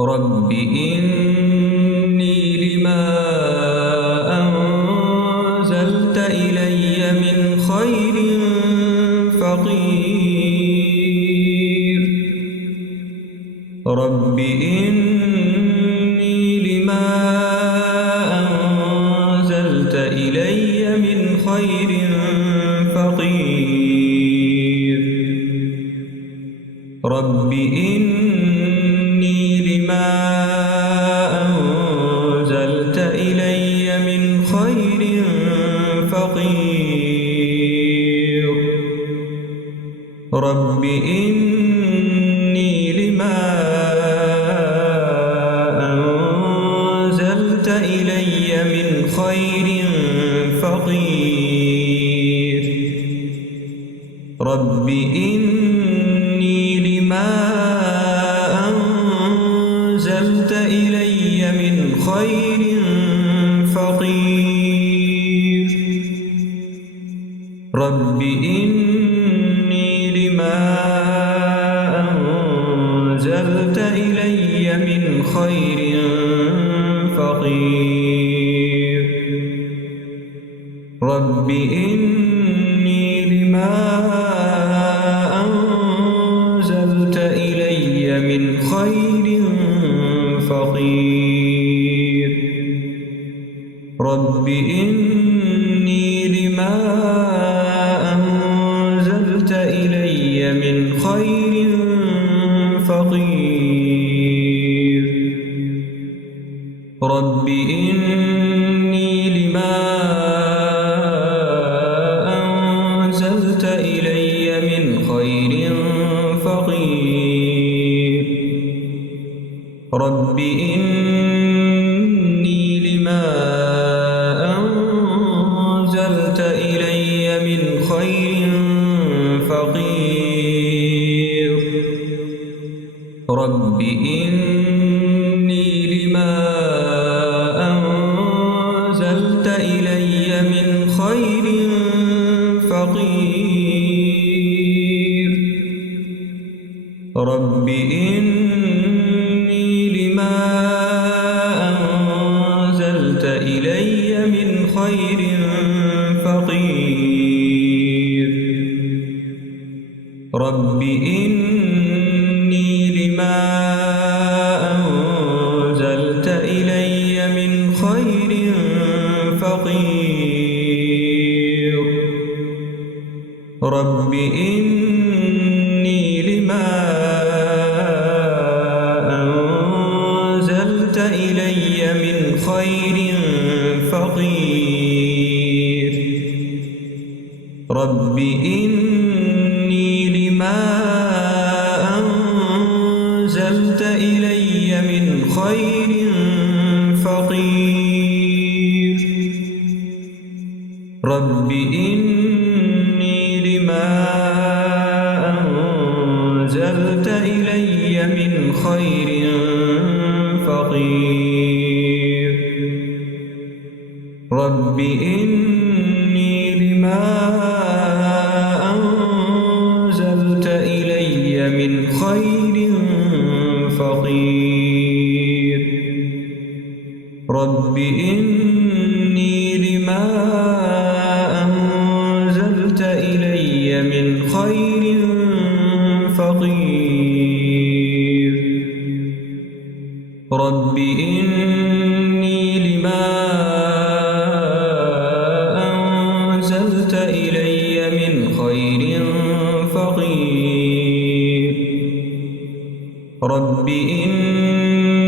رب إني لما أنزلت إلي من خير فقير. رب إني لما أنزلت إلي من خير فقير. رب إني لما أنزلت إلي من خير فقير. رب إني لما أنزلت إلي من خير فقير. رب إني لما أنزلت إلي من خير فقير. رب إني لما أنزلت إلي من خير فقير. رب إني لما أنزلت إلي من خير فقير. رب إني لما أنزلت إلي من خير فقير. رب إني لما أنزلت إلي من خير فقير. رب إني لما أنزلت إلي من خير فقير. رب إني لما أنزلت إلي من خير فقير. رب إني لما أنزلت إلي من خير فقير. رب إني لما أنزلت إلي من خير فقير. رب إني لما أنزلت إلي من خير فقير. رب إني لما أنزلت إلي من خير فقير. رب إني لما أنزلت إلي من خير فقير. رب إني لما أنزلت إلي من خير فقير. رب إني لما أنزلت إلي من خير فقير. رب إني لما أنزلت إلي من خير فقير. رب إني